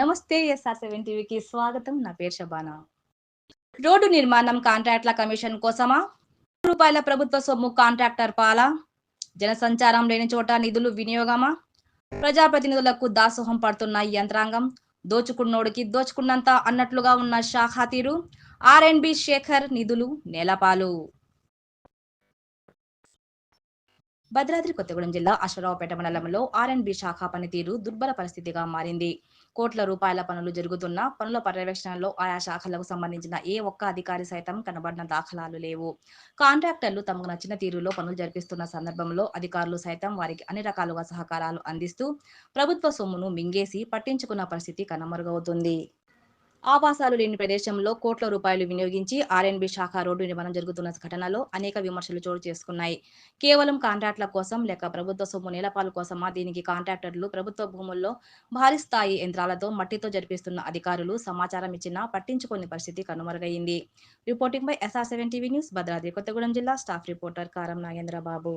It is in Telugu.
నమస్తే SR7 టీవీకి స్వాగతం. నా పేరు శబానా. రోడ్డు నిర్మాణం కాంట్రాక్ట్ల కమిషన్ కోసమా? రూపాయల ప్రభుత్వ సొమ్ము కాంట్రాక్టర్ పాలా? జనసంచారం లేని చోట నిధులు వినియోగమా? ప్రజాప్రతినిధులకు దాసోహం పడుతున్న యంత్రాంగం, దోచుకున్నోడికి దోచుకున్నంత అన్నట్లుగా ఉన్న శాఖ తీరు, R&B శేఖర్ నిధులు నేలపాలు. భద్రాద్రి కొత్తగూడెం జిల్లా అశ్వరావుపేట మండలంలో R&B శాఖ పనితీరు దుర్భర పరిస్థితిగా మారింది. కోట్ల రూపాయల పనులు జరుగుతున్న పనుల పర్యవేక్షణలో ఆయా శాఖలకు సంబంధించిన ఏ ఒక్క అధికారి సైతం కనబడిన దాఖలాలు లేవు. కాంట్రాక్టర్లు తమకు నచ్చిన తీరులో పనులు జరిపిస్తున్న సందర్భంలో అధికారులు సైతం వారికి అన్ని రకాలుగా సహకారాలు అందిస్తూ ప్రభుత్వ సొమ్మును మింగేసి పట్టించుకున్న పరిస్థితి కనుమరుగవుతుంది. ఆవాసాలు లేని ప్రదేశంలో కోట్ల రూపాయలు వినియోగించి R&B శాఖ రోడ్డు నిర్మాణం జరుగుతున్న ఘటనలో అనేక విమర్శలు చోటు చేసుకున్నాయి. కేవలం కాంట్రాక్ట్ల కోసం లేక ప్రభుత్వ సొమ్ము నేలపాలు కోసమా? దీనికి కాంట్రాక్టర్లు ప్రభుత్వ భూముల్లో భారీ స్థాయి యంత్రాలతో మట్టితో జరిపిస్తున్న అధికారులు సమాచారం ఇచ్చినా పట్టించుకోని పరిస్థితి కనుమరుగైంది. Reporting by SR7 TV news, Bhadradri Kothagudem జిల్లా. స్టాఫ్ రిపోర్టర్ కారం నాగేంద్రబాబు.